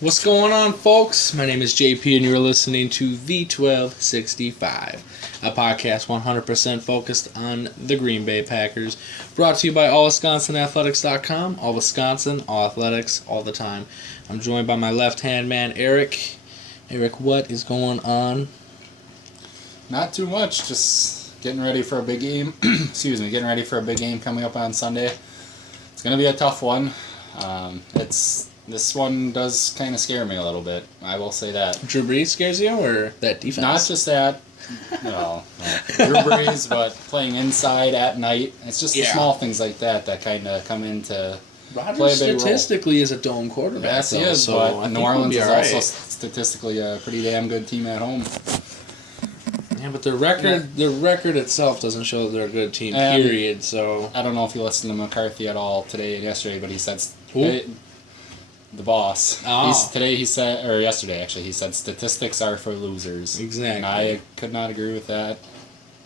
What's going on, folks? My name is JP, and you're listening to the 1265, a podcast 100% focused on the Green Bay Packers. Brought to you by allwisconsinathletics.com. All Wisconsin, all athletics, all the time. I'm joined by my left-hand man, Arrick. Arrick, what is going on? Not too much. Just getting ready for a big game. Getting ready for a big game coming up on Sunday. It's going to be a tough one. This one does kind of scare me a little bit. I will say that. Drew Brees scares you, or that defense? Not just that. No. Drew Brees, but playing inside at night. It's just the small things like that kind of come into Rodgers play a big statistically role. Is a dome quarterback. Yes, he is, so but New Orleans is also statistically a pretty damn good team at home. Yeah, but their record itself doesn't show that they're a good team, period. So I don't know if you listened to McCarthy at all today and yesterday, but he said the boss. Oh. Yesterday he said statistics are for losers. Exactly. And I could not agree with that.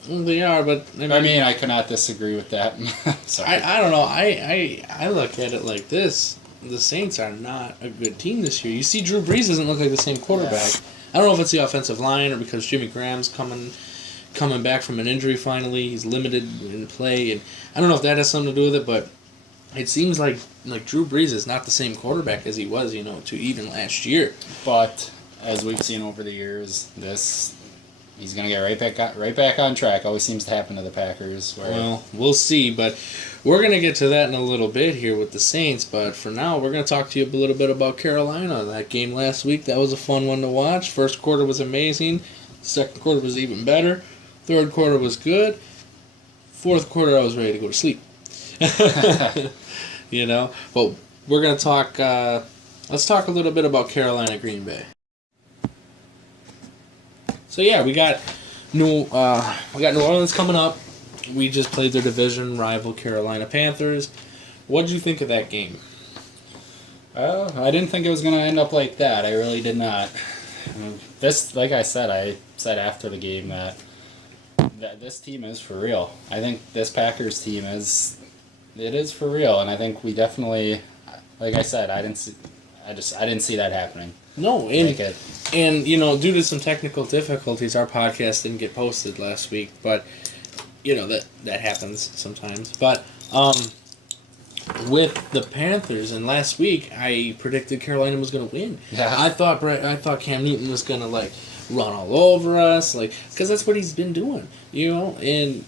Well, they are, but I could not disagree with that. Sorry. I don't know. I look at it like this. The Saints are not a good team this year. You see, Drew Brees doesn't look like the same quarterback. Yeah. I don't know if it's the offensive line or because Jimmy Graham's coming back from an injury finally. He's limited in play, and I don't know if that has something to do with it, but it seems like Drew Brees is not the same quarterback as he was, to even last year. But as we've seen over the years, he's going to get right back on track. Always seems to happen to the Packers. Well, we'll see, but we're going to get to that in a little bit here with the Saints. But for now, we're going to talk to you a little bit about Carolina. That game last week, that was a fun one to watch. First quarter was amazing. Second quarter was even better. Third quarter was good. Fourth quarter, I was ready to go to sleep. But we're going to talk, let's talk a little bit about Carolina Green Bay. So yeah, we got New Orleans coming up. We just played their division rival Carolina Panthers. What did you think of that game? I didn't think it was going to end up like that. I really did not. I said after the game that this team is for real. I think this Packers team is for real, and I think we definitely, like I said, I didn't see that happening. No, and due to some technical difficulties, our podcast didn't get posted last week, but that happens sometimes. But with the Panthers, and last week I predicted Carolina was going to win. Yeah. I thought Cam Newton was going to run all over us, because that's what he's been doing, and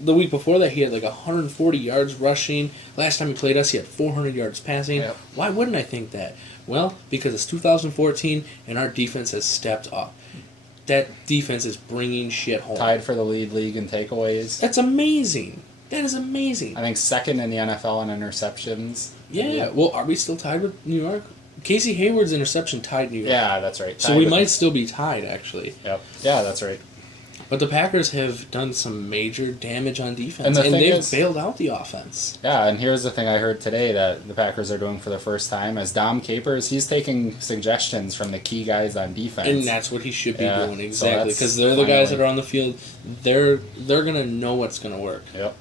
the week before that, he had 140 yards rushing. Last time he played us, he had 400 yards passing. Yep. Why wouldn't I think that? Well, because it's 2014, and our defense has stepped up. That defense is bringing shit home. Tied for the league in takeaways. That's amazing. That is amazing. I think second in the NFL in interceptions. Yeah. Well, are we still tied with New York? Casey Hayward's interception tied New York. Yeah, that's right. So we might still be tied, actually. Yep. Yeah, that's right. But the Packers have done some major damage on defense, and they've bailed out the offense. Yeah, and here's the thing I heard today that the Packers are doing for the first time. As Dom Capers, he's taking suggestions from the key guys on defense. And that's what he should be doing, exactly, because they're the guys that are on the field. They're going to know what's going to work. Yep.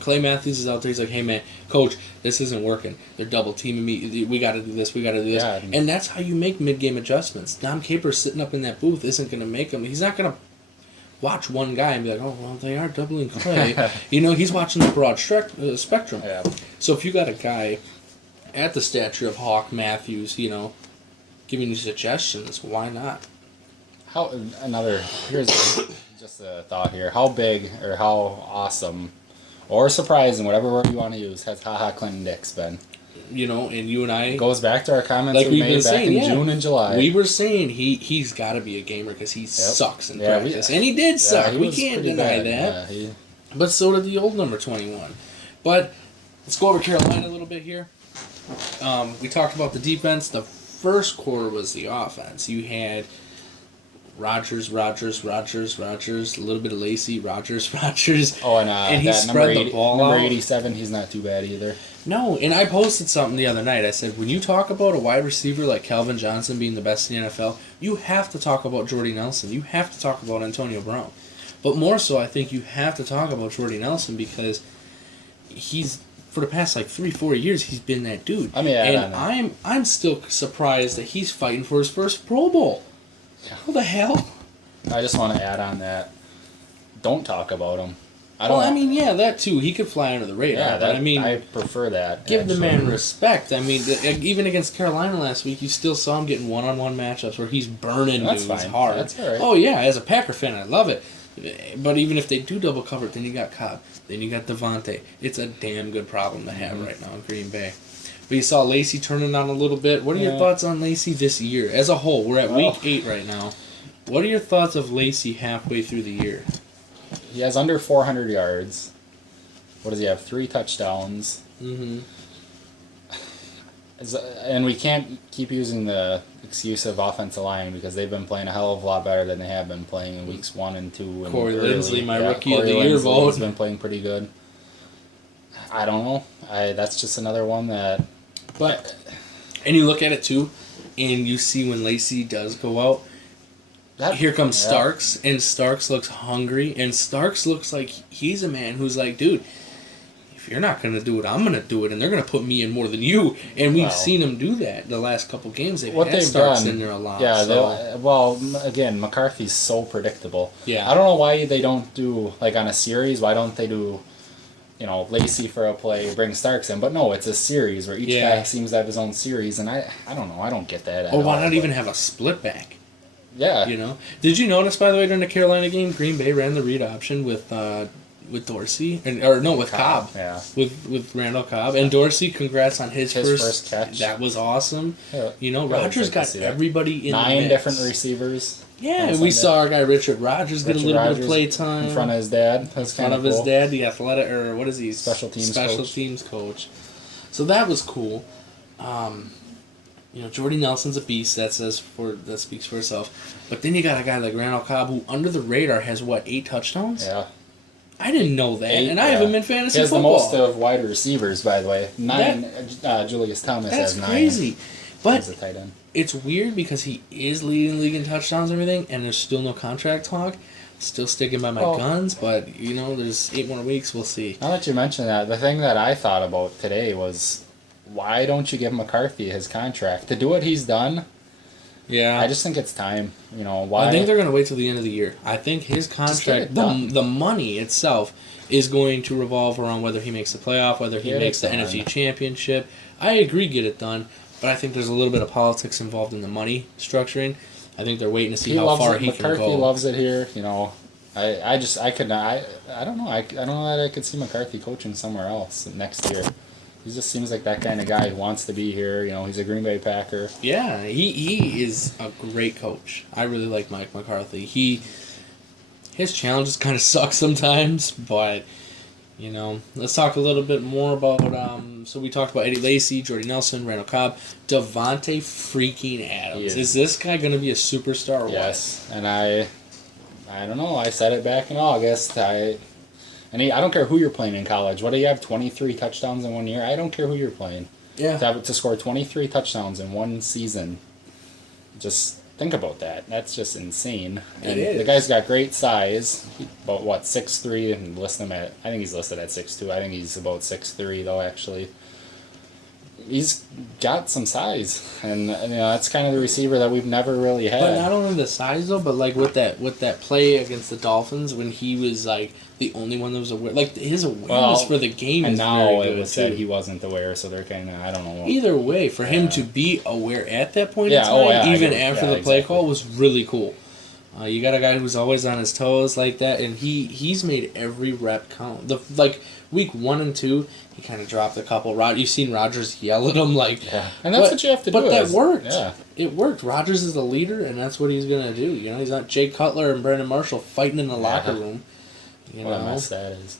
Clay Matthews is out there. He's like, hey, man, coach, this isn't working. They're double teaming me. We got to do this. We got to do this. Yeah. And that's how you make mid-game adjustments. Dom Capers sitting up in that booth isn't going to make them. He's not going to watch one guy and be like, oh, well, they are doubling Clay. He's watching the broad spectrum. Yeah. So if you got a guy at the stature of Hawk Matthews, giving you suggestions, why not? Here's just a thought here. How big or how awesome or surprising, whatever word you want to use, has HaHa Clinton Dix been? And you and I... It goes back to our comments we made back in June and July. We were saying he's got to be a gamer because he sucks in practice. And he did suck. We can't deny that. Yeah, but so did the old number 21. But let's go over Carolina a little bit here. We talked about the defense. The first quarter was the offense. You had Rodgers, a little bit of Lacey, Rodgers. Oh, and he spread the ball out. Number 87, he's not too bad either. No, and I posted something the other night. I said, when you talk about a wide receiver like Calvin Johnson being the best in the NFL, you have to talk about Jordy Nelson. You have to talk about Antonio Brown. But more so, I think you have to talk about Jordy Nelson because he's for the past like 3-4 years, he's been that dude. I mean, I'm still surprised that he's fighting for his first Pro Bowl. Yeah. How the hell? I just want to add on that. Don't talk about him. Yeah, that too. He could fly under the radar. Yeah, but I prefer that. Give the man respect. I mean, even against Carolina last week, you still saw him getting one-on-one matchups where he's burning dudes hard. That's all right. Oh, yeah, as a Packer fan, I love it. But even if they do double cover, then you got Cobb. Then you got Devontae. It's a damn good problem to have right now in Green Bay. But you saw Lacey turning on a little bit. What are your thoughts on Lacey this year? As a whole, we're at week 8 right now. What are your thoughts of Lacey halfway through the year? He has under 400 yards. What does he have? 3 touchdowns. Mm-hmm. And we can't keep using the excuse of offensive line because they've been playing a hell of a lot better than they have been playing in weeks 1 and 2. And Corey Linsley, rookie Corey of the year vote. He's been playing pretty good. I don't know. That's just another one that... But, and you look at it too, and you see when Lacey does go out, here comes Starks, and Starks looks hungry, and Starks looks like he's a man who's like, dude, if you're not going to do it, I'm going to do it, and they're going to put me in more than you. And we've seen him do that the last couple games. They've had Starks in there a lot. Yeah, well, again, McCarthy's so predictable. Yeah. I don't know why they don't do, like on a series, why don't they do, Lacey for a play, bring Starks in? But no, it's a series where each back seems to have his own series, and I don't know, I don't get that at all. Or why not even have a split back? Yeah. Did you notice, by the way, during the Carolina game, Green Bay ran the read option with Dorsey, with Cobb. Yeah. With Randall Cobb. And Dorsey, congrats on his first catch. That was awesome. Yeah. Rodgers got everybody in 9 the mix. different receivers. Yeah, and we saw our guy Richard Rodgers get a little bit of play time. In front of his dad. In front of his dad, the athletic, or what is he? Special teams coach. So that was cool. Jordy Nelson's a beast. That speaks for itself. But then you got a guy like Randall Cobb who, under the radar, has 8 touchdowns? Yeah. I didn't know that, and I have him in fantasy football. He has the most of wide receivers, by the way. 9. Julius Thomas has 9. That's crazy. But he's a tight end. It's weird because he is leading the league in touchdowns and everything, and there's still no contract talk. Still sticking by my guns, but there's 8 more weeks. We'll see. Now that you mention that, the thing that I thought about today was, why don't you give McCarthy his contract to do what he's done? Yeah, I just think it's time. Why? I think they're going to wait till the end of the year. I think his contract, the money itself, is going to revolve around whether he makes the playoff, whether he makes the NFC Championship. I agree, get it done, but I think there's a little bit of politics involved in the money structuring. I think they're waiting to see how far he can go. McCarthy loves it here. I could not. I don't know. I don't know that I could see McCarthy coaching somewhere else next year. He just seems like that kind of guy who wants to be here. He's a Green Bay Packer. Yeah, he is a great coach. I really like Mike McCarthy. His challenges kind of suck sometimes, but let's talk a little bit more about. So we talked about Eddie Lacy, Jordy Nelson, Randall Cobb, Devontae freaking Adams. Is this guy going to be a superstar? Or yes, what? And I don't know. I said it back in August. I don't care who you're playing in college. What do you have, 23 touchdowns in 1 year? I don't care who you're playing. Yeah. To score 23 touchdowns in one season, just think about that. That's just insane. And the guy's got great size, about 6'3", and I think he's listed at 6'2". I think he's about 6'3", though, actually. He's got some size, and that's kind of the receiver that we've never really had. But not only the size though, but with that play against the Dolphins when he was the only one that was aware, his awareness for the game is very good. And now it was said he wasn't aware, so they're kind of, I don't know. Either way, for him to be aware at that point in time, even after the play call, was really cool. You got a guy who's always on his toes like that, and he's made every rep count. Week 1 and 2, he kind of dropped a couple. You've seen Rodgers yell at him and that's what you have to do. But that worked. Yeah, it worked. Rodgers is the leader, and that's what he's gonna do. He's not Jay Cutler and Brandon Marshall fighting in the locker room. What a mess that is.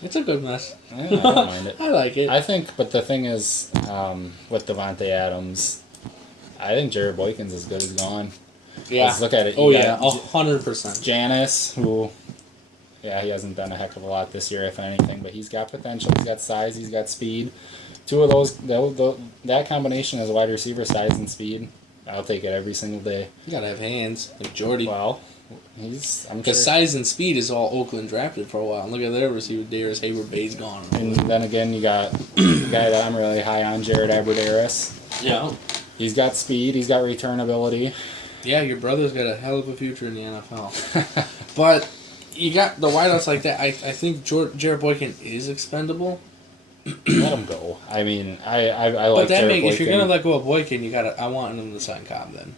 It's a good mess. Yeah, I don't mind it. I like it. I think, but the thing is, with Devontae Adams, I think Jared Boykin's as good as gone. Yeah. Let's look at it. 100%. Janice, who, he hasn't done a heck of a lot this year, if anything, but he's got potential. He's got size. He's got speed. Two of those, that combination as a wide receiver, size and speed, I'll take it every single day. You gotta have hands, like Jordy. Well, I'm Because sure. size and speed is all Oakland drafted for a while. Look at their receiver, Darius Hayward Bay's gone. And then again, you got the guy that I'm really high on, Jared Abbrederis. Yeah. He's got speed. He's got return ability. Yeah, your brother's got a hell of a future in the NFL. But you got the wideouts like that. I think Jared Boykin is expendable. Let him go. I mean, I But like that Jared Boykin. if you're gonna let go of Boykin, I want him to sign Cobb then.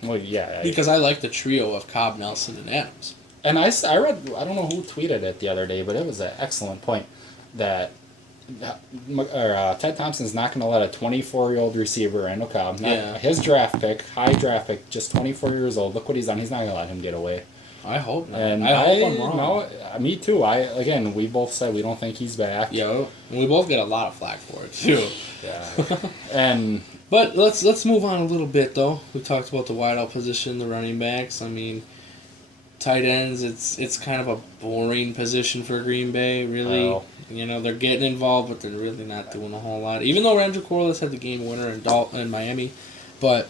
Well, yeah. Because I like the trio of Cobb, Nelson, and Adams. And I read, I don't know who tweeted it the other day, but it was an excellent point that Ted Thompson's not going to let a 24-year-old receiver, Randall Cobb, his draft pick, high draft pick, just 24 years old. Look what he's done. He's not going to let him get away. I hope not. And I hope I'm wrong. No, me too. We both said we don't think he's back. Yeah, we both get a lot of flack for it too. Yeah. But let's move on a little bit though. We talked about the wideout position, the running backs. I mean, tight ends. It's kind of a boring position for Green Bay. Really, they're getting involved, but they're really not doing a whole lot. Even though Randall Corliss had the game winner in Miami, but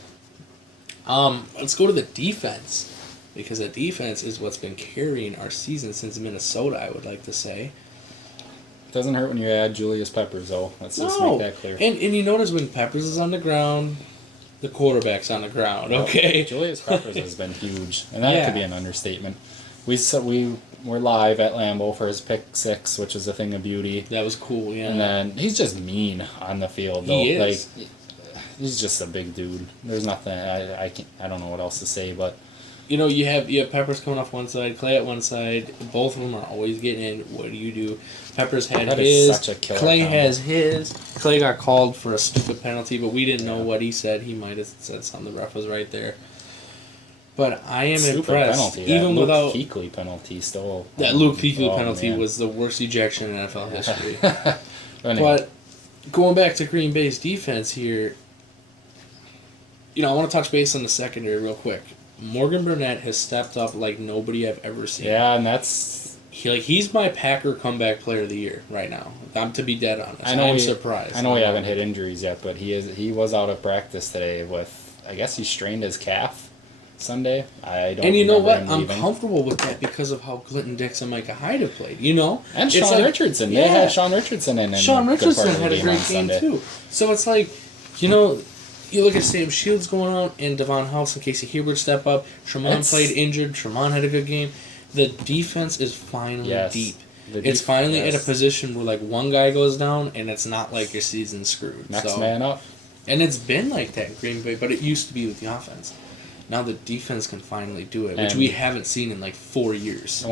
let's go to the defense. Because the defense is what's been carrying our season since Minnesota, I would like to say. It doesn't hurt when you add Julius Peppers, though. Let's just make that clear. And you notice when Peppers is on the ground, the quarterback's on the ground, okay? Julius Peppers has been huge, and that could be an understatement. We were live at Lambeau for his pick 6, which is a thing of beauty. That was cool, yeah. And then he's just mean on the field, though. He is. Like, he's just a big dude. There's nothing, I don't know what else to say, but... You have Peppers coming off one side, Clay at one side. Both of them are always getting in. What do you do? Peppers had his. Such a killer Clay combo. has his. Clay got called for a stupid penalty, but we didn't know what he said. He might have said something. The ref was right there. But I am Stupid impressed. Penalty. Even that without Luke Kuechly penalty, still. that Luke Kuechly penalty man. was the worst ejection in NFL history. Anyway. But going back to Green Bay's defense here, I want to touch base on the secondary real quick. Morgan Burnett has stepped up like nobody I've ever seen. Yeah, and that's... He's my Packer comeback player of the year right now. I'm to be dead honest. I'm surprised. I know we haven't hit injuries yet, but he was out of practice today with, I guess he strained his calf Sunday. I don't. And you know what? him I'm leaving. comfortable with that because of how Clinton Dix and Micah Hyde have played. And It's Sean Richardson. Yeah. They had Sean Richardson in. Sean good part Richardson of the had a great on game Sunday. too. So it's like, you look at Sam Shields going on and Devon House and Casey Hayward step up. Tremont played injured. Tremont had a good game. The defense is finally deep. It's finally at a position where like one guy goes down and it's not like your season's screwed. Next man up. And it's been like that in Green Bay, but it used to be with the offense. Now the defense can finally do it, which we haven't seen in like 4 years.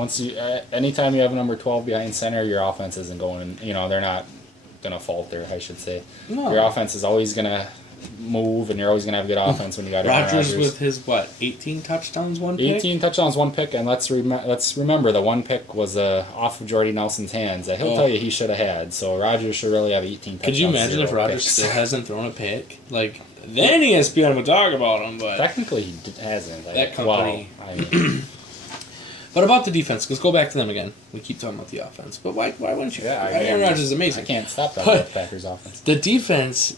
Anytime you have a number 12 behind center, your offense isn't going. They're not gonna falter. I should say. No. Your offense is always gonna move, and you're always gonna have good offense when you got Rodgers with his 18 touchdowns, 1 pick. 18 touchdowns, 1 pick, and let's remember the 1 pick was off of Jordy Nelson's hands that he'll tell you he should have had. So Rodgers should really have 18 touchdowns. Could you imagine if Rodgers still hasn't thrown a pick? Like then ESPN would talk about him, but technically he hasn't. That company. But about the defense, let's go back to them again. We keep talking about the offense, but why wouldn't you? Aaron Rodgers is amazing. I can't stop that Packers offense. The defense.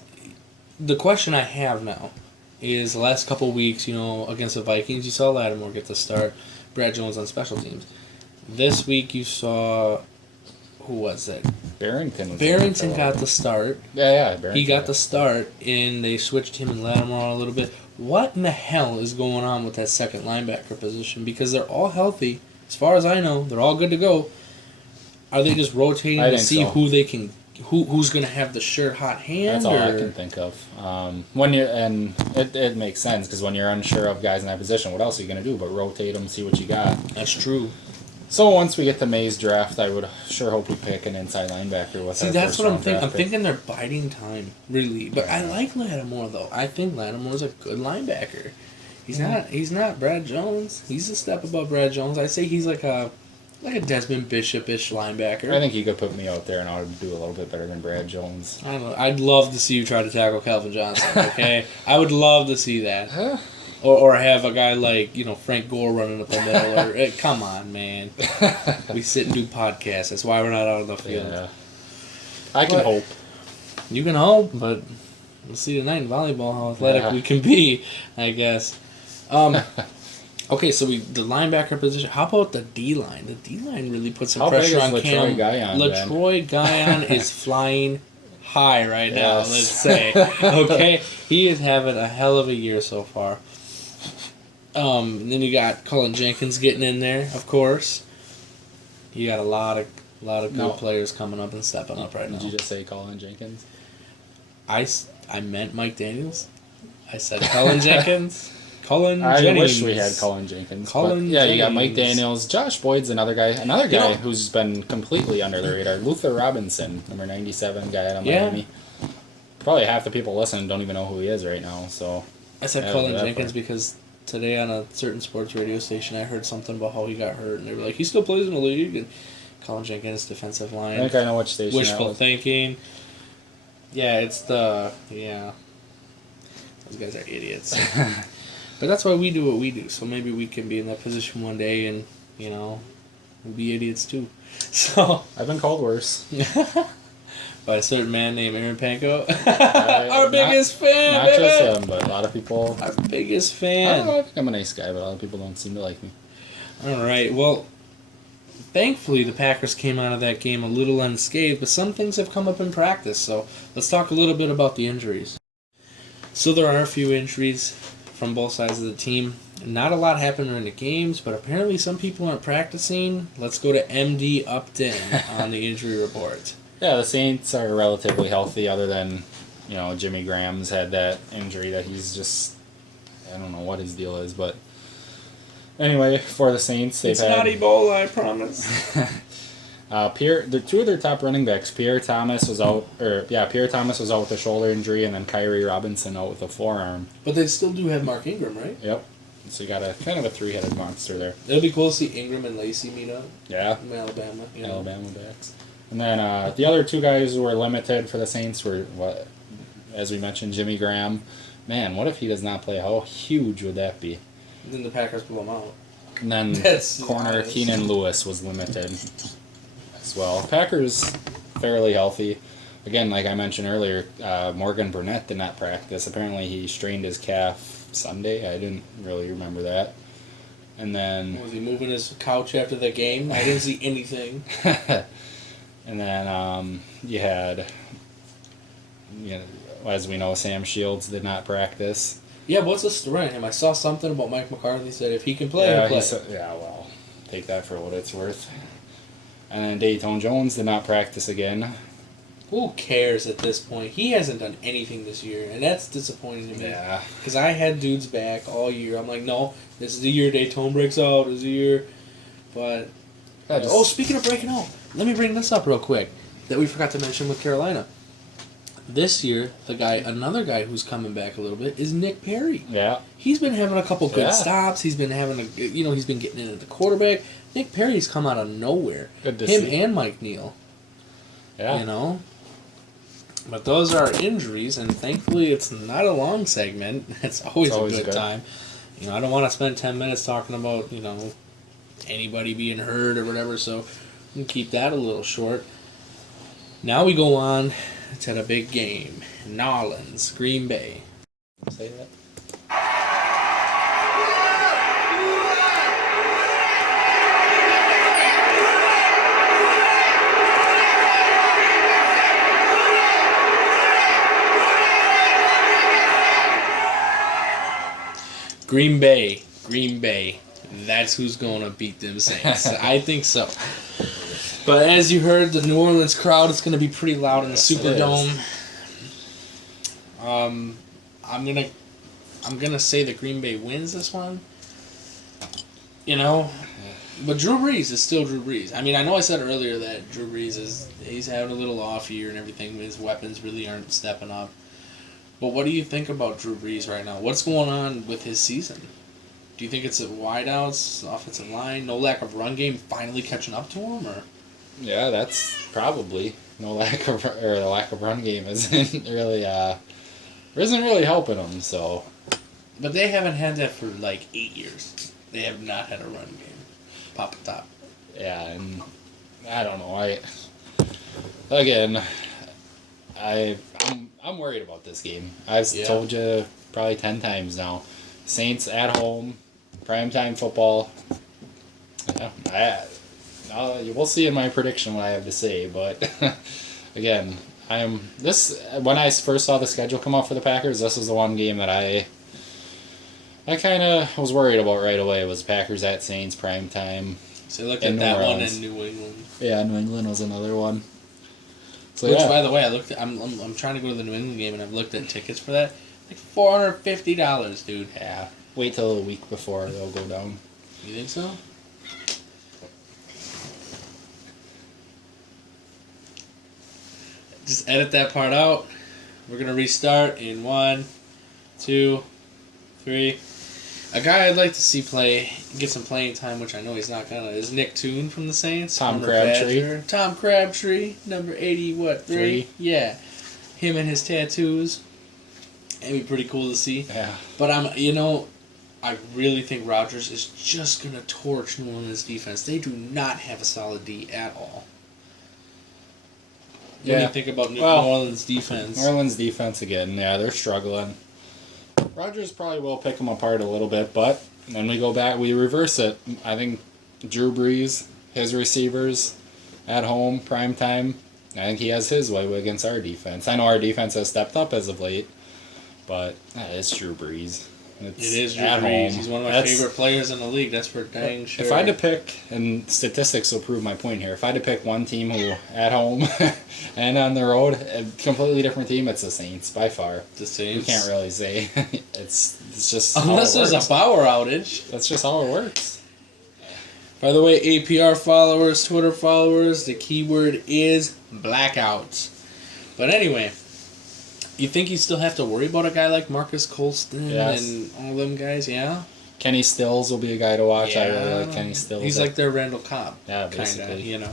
The question I have now is the last couple of weeks, against the Vikings, you saw Lattimore get the start. Brad Jones on special teams. This week you saw, who was it? Barrington got the start. Yeah, Barrington. He got the start, and they switched him and Lattimore a little bit. What in the hell is going on with that second linebacker position? Because they're all healthy. As far as I know, they're all good to go. Are they just rotating to see who they can... Who's going to have the sure hot hand? That's all I can think of. It makes sense because when you're unsure of guys in that position, what else are you going to do but rotate them, see what you got? That's true. So once we get to May's draft, I would sure hope we pick an inside linebacker with. See, that's what I'm thinking. I'm thinking they're biding time, really. But I like Lattimore though. I think Lattimore's a good linebacker. He's not Brad Jones. He's a step above Brad Jones. I'd say he's like a Desmond Bishop-ish linebacker. I think he could put me out there and I would do a little bit better than Brad Jones. I don't know. I'd love to see you try to tackle Calvin Johnson, okay? I would love to see that. Or have a guy like, Frank Gore running up the middle. Come on, man. We sit and do podcasts. That's why we're not out on the field. Yeah. I can hope. You can hope, but we'll see tonight in volleyball how athletic we can be, I guess. Okay, so the linebacker position. How about the D line? The D line really put some How big pressure is on Latroy Cam. Guyon, Ben? Latroy Guyon is flying high right now. Yes. Let's say, okay, he is having a hell of a year so far. And then you got Cullen Jenkins getting in there, of course. You got a lot of good players coming up and stepping up right now. Did you just say Colin Jenkins? I meant Mike Daniels. I said Cullen Jenkins. I wish we had Cullen Jenkins. Yeah, you got Mike Daniels. Josh Boyd's another guy. Who's been completely under the radar. Luther Robinson, number 97 guy out of Miami. Probably half the people listening don't even know who he is right now. So I said Cullen Jenkins because today on a certain sports radio station I heard something about how he got hurt, and they were like, he still plays in the league. And Cullen Jenkins, defensive line. I think I know which station. Wishful thinking. Yeah, it's the Those guys are idiots. But that's why we do what we do. So maybe we can be in that position one day and, we'll be idiots too. So I've been called worse. By a certain man named Aaron Panko. Our biggest fan, Not baby! just him, but a lot of people. Our biggest I fan. don't know, I think I'm a nice guy, but a lot of people don't seem to like me. All right, well, thankfully the Packers came out of that game a little unscathed, but some things have come up in practice. So let's talk a little bit about the injuries. So there are a few injuries from both sides of the team. Not a lot happened during the games, but apparently some people aren't practicing. Let's go to MD Upton on the injury report. Yeah, the Saints are relatively healthy, other than, Jimmy Graham's had that injury that he's just, I don't know what his deal is, but anyway, for the Saints, they've had... It's not Ebola, I promise. The two of their top running backs, Pierre Thomas was out with a shoulder injury, and then Kyrie Robinson out with a forearm. But they still do have Mark Ingram, right? Yep. So you got a kind of a three-headed monster there. It'll be cool to see Ingram and Lacey meet up. Yeah. In Alabama. Alabama backs. And then the other two guys who were limited for the Saints were, as we mentioned, Jimmy Graham. Man, what if he does not play? How huge would that be? And then the Packers blow him out. And then corner Keenan Lewis was limited as well. Packers fairly healthy. Again, like I mentioned earlier, Morgan Burnett did not practice. Apparently he strained his calf Sunday. I didn't really remember that. And then... Was he moving his couch after the game? I didn't see anything. And then you had, as we know, Sam Shields did not practice. Yeah, what's the story on him? I saw something about Mike McCarthy said if he can play, he'll play. Well, take that for what it's worth. And then Dayton Jones did not practice again. Who cares at this point? He hasn't done anything this year, and that's disappointing to me. Yeah. Because I had dudes back all year. I'm like, no, this is the year Dayton breaks out. This is the year. But, speaking of breaking out, let me bring this up real quick that we forgot to mention with Carolina. This year, another guy who's coming back a little bit is Nick Perry. Yeah. He's been having a couple good stops. He's been he's been getting into the quarterback. Nick Perry's come out of nowhere. Good to Him see. and Mike Neal. Yeah. But those are injuries, and thankfully it's not a long segment. It's always a good time. I don't want to spend 10 minutes talking about, anybody being hurt or whatever, so we can keep that a little short. Now we go on to the big game. Nolans, Green Bay. Say that. Green Bay. That's who's going to beat them Saints. I think so. But as you heard, the New Orleans crowd is going to be pretty loud in the Superdome. I'm gonna say that Green Bay wins this one. But Drew Brees is still Drew Brees. I mean, I know I said earlier that Drew Brees he's having a little off year and everything. His weapons really aren't stepping up. But what do you think about Drew Brees right now? What's going on with his season? Do you think it's at wideouts, offensive line, no lack of run game finally catching up to him, or? Yeah, that's probably the lack of run game isn't really helping them. So, but they haven't had that for like 8 years. They have not had a run game, pop a top. Yeah, and I don't know. I'm worried about this game. I've told you probably 10 times now. Saints at home, primetime football. Yeah, we'll see in my prediction what I have to say, but again, when I first saw the schedule come out for the Packers, this was the one game that I kind of was worried about right away. Was Packers at Saints primetime. So look at that one in New England. Yeah, New England was another one. So Which, by the way, I'm trying to go to the New England game, and I've looked at tickets for that. Like $450, dude. Yeah. Wait till a week before they'll go down. You think so? Just edit that part out. We're gonna restart in 1, 2, 3. A guy I'd like to see get some playing time, which I know he's not gonna, is Nick Toon from the Saints. Tom Crabtree. Badger. Tom Crabtree, number 80, what, 3? Yeah. Him and his tattoos. It'd be pretty cool to see. Yeah. But I really think Rodgers is just gonna torch New Orleans defense. They do not have a solid D at all. What do you think about New Orleans defense? New Orleans defense again, yeah, they're struggling. Rodgers probably will pick them apart a little bit, but then we go back, we reverse it. I think Drew Brees, his receivers at home, prime time, I think he has his way against our defense. I know our defense has stepped up as of late, but it's Drew Brees. It is Drew Brees. He's one of my favorite players in the league. That's for dang sure. If I had to pick, and statistics will prove my point here, if I had to pick one team who, at home and on the road, a completely different team, it's the Saints, by far. The Saints? You can't really say. It's just unless there's a power outage. That's just how it works. By the way, APR followers, Twitter followers, the keyword is blackouts. But anyway... You think you still have to worry about a guy like Marcus Colston and all them guys, yeah? Kenny Stills will be a guy to watch. I really like Kenny Stills. He's like their Randall Cobb, basically. kinda,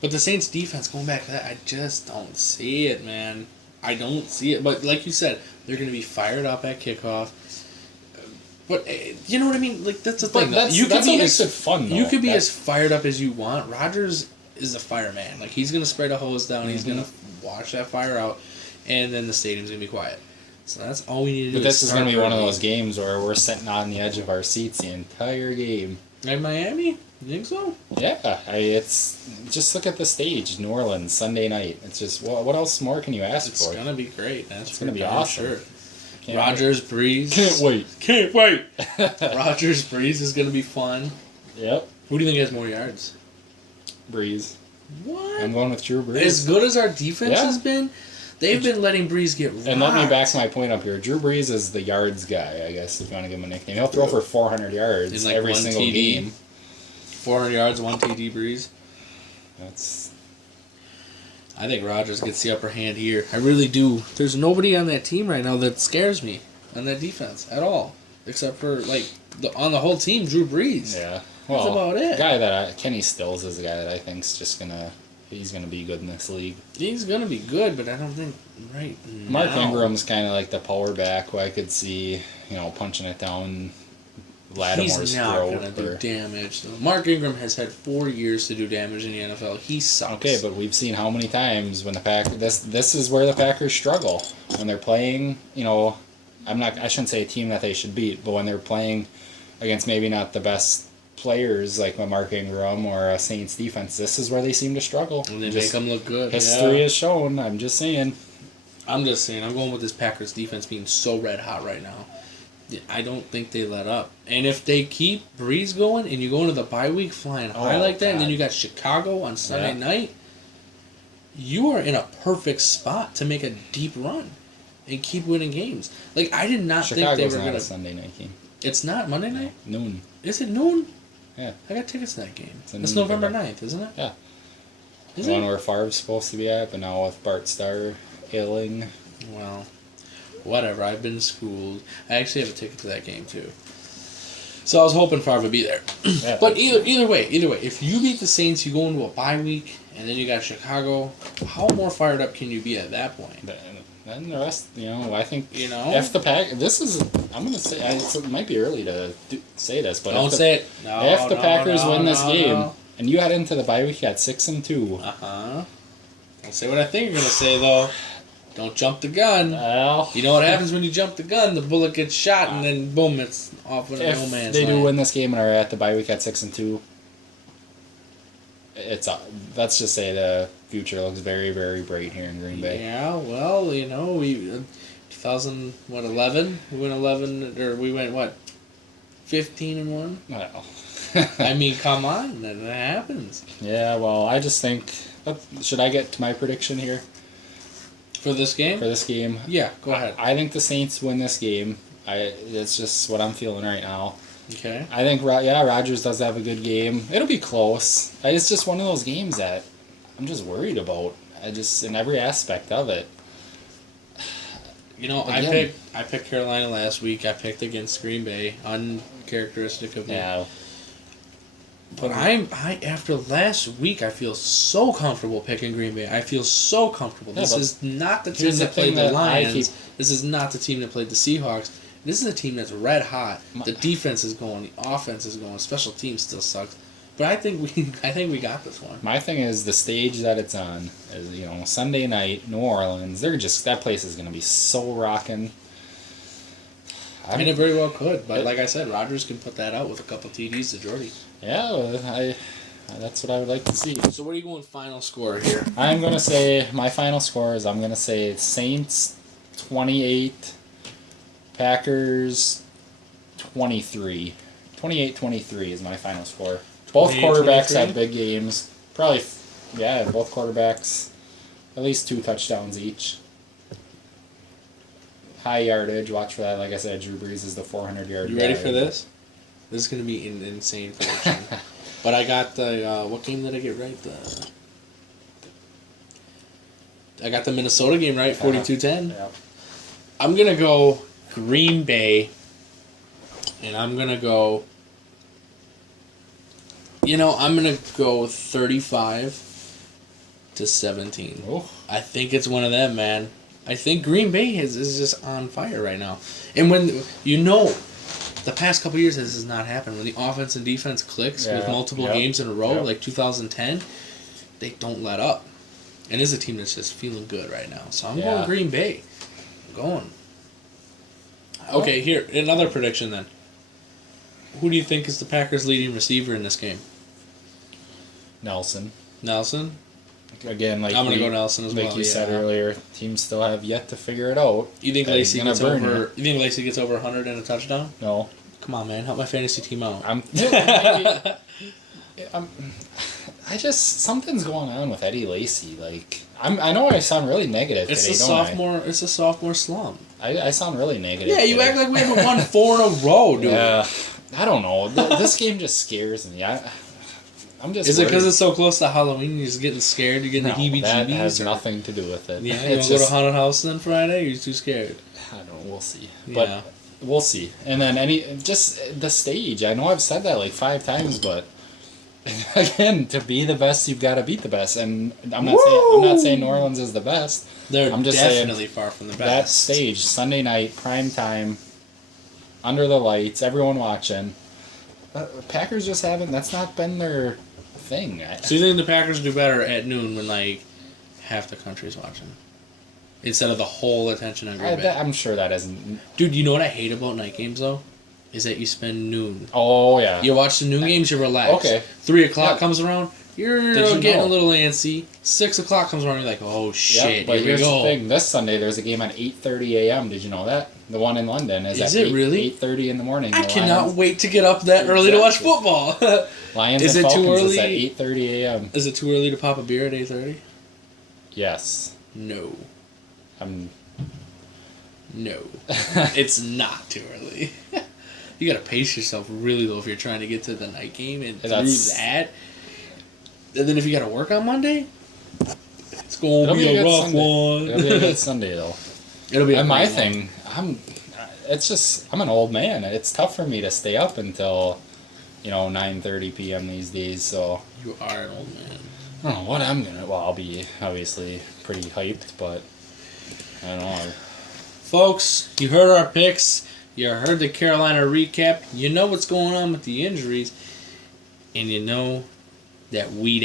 But the Saints defense, going back to that, I just don't see it, man. I don't see it. But like you said, they're going to be fired up at kickoff. But you know what I mean? Like that's the thing. That's what makes it fun, though. You could be as fired up as you want. Rodgers is a fireman. Like he's going to spray the hose down. Mm-hmm. He's going to wash that fire out. And then the stadium's going to be quiet. So that's all we need to do. But this is going to be one of those games where we're sitting on the edge of our seats the entire game. In Miami? You think so? Yeah. It's just look at the stage. New Orleans, Sunday night. It's just, what else more can you ask for? It's going to be great. It's going to be awesome. Sure. Rodgers, Brees. Can't wait. Rodgers, Brees is going to be fun. Yep. Who do you think has more yards? Brees. What? I'm going with Drew Brees. As good as our defense has been... They've been letting Brees get rocked. And let me back my point up here. Drew Brees is the yards guy, I guess, if you want to give him a nickname. He'll throw for 400 yards every single game. 400 yards, 1 TD Brees. I think Rodgers gets the upper hand here. I really do. There's nobody on that team right now that scares me on that defense at all. Except for, on the whole team, Drew Brees. Yeah. Well, that's about it. Kenny Stills is the guy that I think is just going to... He's going to be good in this league. He's going to be good, but I don't think right now. Mark Ingram's kind of like the power back who I could see, punching it down Lattimore's throat. He's not going to do damage. Though. Mark Ingram has had 4 years to do damage in the NFL. He sucks. Okay, but we've seen how many times when the Packers... This is where the Packers struggle. When they're playing, I shouldn't say a team that they should beat, but when they're playing against maybe not the best players like a Mark Ingram or a Saints defense, this is where they seem to struggle. And they make them look good. History has shown. I'm just saying. I'm going with this Packers defense being so red hot right now. I don't think they let up. And if they keep Brees going and you go into the bye week flying high like that, and then you got Chicago on Sunday night, you are in a perfect spot to make a deep run and keep winning games. I did not think they were going to... Chicago's not a Sunday night game. It's not Monday night? Noon. Is it noon? Yeah. I got tickets to that game. It's November 9th, isn't it? Yeah. The one where Favre's supposed to be at, but now with Bart Starr ailing. Well, whatever. I've been schooled. I actually have a ticket to that game, too. So I was hoping Favre would be there. Yeah, but either way, if you beat the Saints, you go into a bye week, and then you got Chicago, how more fired up can you be at that point? Then the rest, I think, if the I'm going to say, it might be early to say this, but don't say it. If the Packers win this game, and you head into the bye week at 6-2. I'll say what I think you're going to say, though. Don't jump the gun. Well, You know what happens when you jump the gun? The bullet gets shot, and then boom, it's off in no man's land. if they do win this game and are at the bye week at 6-2, it's let's just say the future looks very, very bright here in Green Bay. Yeah, well, we 2011 we went 11 or we went what 15-1. Well, I mean, come on, that happens. Yeah, well, I just think. Should I get to my prediction here For this game? for this game? Yeah, go ahead. I think the Saints win this game. It's just what I'm feeling right now. Okay. I think Rodgers does have a good game. It'll be close. It's just one of those games that I'm just worried about. In every aspect of it. I picked Carolina last week. I picked against Green Bay, uncharacteristic of me. Yeah. But after last week, I feel so comfortable picking Green Bay. I feel so comfortable. Yeah, This is not the team that played the Lions. This is not the team that played the Seahawks. This is a team that's red hot. The defense is going. The offense is going. Special teams still sucks. But I think we got this one. My thing is the stage that it's on is Sunday night, New Orleans. That place is going to be so rocking. I mean, it very well could, but like I said, Rodgers can put that out with a couple TDs to Jordy. Yeah, that's what I would like to see. So what are you going final score here? I'm going to say, my final score is I'm going to say Saints 28, Packers 23. 28-23 is my final score. Both quarterbacks have big games. Probably, both quarterbacks, at least 2 touchdowns each. High yardage, watch for that. Like I said, Drew Brees is the 400-yard guy. You ready for this? This is going to be an insane prediction. But I got the, what game did I get right? I got the Minnesota game right, 42-10. Yep. I'm going to go Green Bay, and I'm going to go, I'm going to go 35-17. Oh. I think it's one of them, man. I think Green Bay is just on fire right now. And when, the past couple years this has not happened. When the offense and defense clicks with multiple games in a row, like 2010, they don't let up. And it's a team that's just feeling good right now. So I'm going Green Bay. I'm going. Okay, here, another prediction then. Who do you think is the Packers' leading receiver in this game? Nelson. Again, I'm going to go Nelson as well. Like you said earlier, teams still have yet to figure it out. You think Lacey gets over? You think Lacey gets over 100 and a touchdown? No. Come on, man, help my fantasy team out. Something's going on with Eddie Lacy. Like I know I sound really negative it's today. It's a sophomore slump. I sound really negative. Yeah, you today. act like we haven't won 4 in a row, dude. Yeah, I don't know. This game just scares me. I'm just. Is it because it's so close to Halloween? You're just getting scared. You're getting the heebie-jeebies. That has nothing to do with it. Yeah, you want to go to haunted house then Friday? Or you're too scared? I don't know. We'll see. But we'll see. And then just the stage. I know I've said that like 5 times, but again, to be the best, you've got to beat the best. And I'm not saying New Orleans is the best. I'm just definitely far from the best. That stage, Sunday night, prime time, under the lights, everyone watching. Packers just haven't. That's not been their thing. So you think the Packers do better at noon when like half the country's watching, instead of the whole attention on Green Bay? I'm sure that isn't. Dude, you know what I hate about night games though? Is that you spend noon. Oh yeah. You watch the noon games, you relax. Okay. 3 o'clock comes around, you're getting a little antsy. 6 o'clock comes around, you're like, oh shit, but here we go. The thing. This Sunday there's a game at 8:30 a.m. Did you know that? The one in London is at really 8:30 in the morning. I cannot wait to get up that early to watch football. Lions is and it Falcons too early? Is at 8:30 a.m. Is it too early to pop a beer at 8:30? Yes. No. No. It's not too early. You gotta pace yourself really though if you're trying to get to the night game and through that. And then if you gotta work on Monday, it's gonna be a rough one. It'll be a good Sunday though. It'll be. And my thing, I'm an old man. It's tough for me to stay up until 9:30 p.m. these days. So you are an old man. I don't know what I'm gonna. Well, I'll be obviously pretty hyped, but I don't know. Folks, you heard our picks. You heard the Carolina recap. You know what's going on with the injuries, and you know that we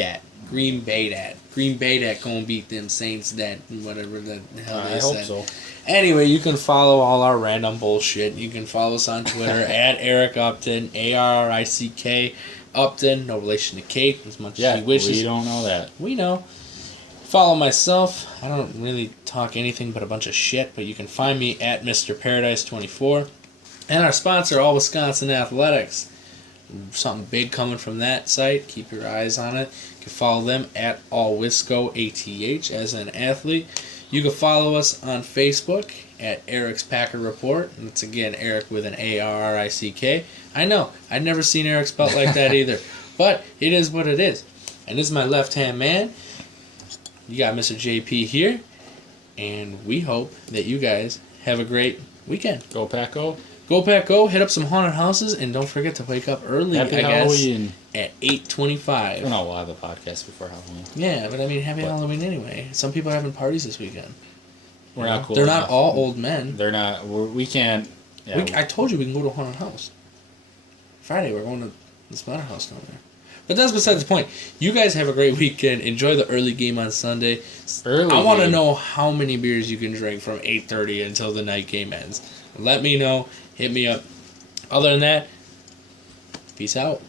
Green Bay that. Green Bay that gonna beat them Saints that whatever the hell they I said. hope so. Anyway, you can follow all our random bullshit. You can follow us on Twitter at Arrick Upton, Arrick Upton, no relation to Kate, as much as he wishes. We don't know that. We know. Follow myself. I don't really talk anything but a bunch of shit, but you can find me at Mr. Paradise 24. And our sponsor, All Wisconsin Athletics. Something big coming from that site. Keep your eyes on it. You can follow them at AllWiscoATH as an athlete. You can follow us on Facebook at Arrick's Packer Report. And it's again Arrick with an Arrick. I know. I'd never seen Arrick spelled like that either. But it is what it is. And this is my left-hand man. You got Mr. JP here. And we hope that you guys have a great weekend. Go Pack Go. Go Pack Go. Hit up some haunted houses. And don't forget to wake up early, Happy I guess, Halloween. at 8:25. No, we'll have a podcast before Halloween. Yeah, but I mean, happy Halloween anyway. Some people are having parties this weekend. We're not cool They're enough. not all old men. They're not. We can't. Yeah, I told you we can go to a haunted house. Friday, we're going to the Splatter House down there. But that's besides the point. You guys have a great weekend. Enjoy the early game on Sunday. I want to know how many beers you can drink from 8:30 until the night game ends. Let me know. Hit me up. Other than that, peace out.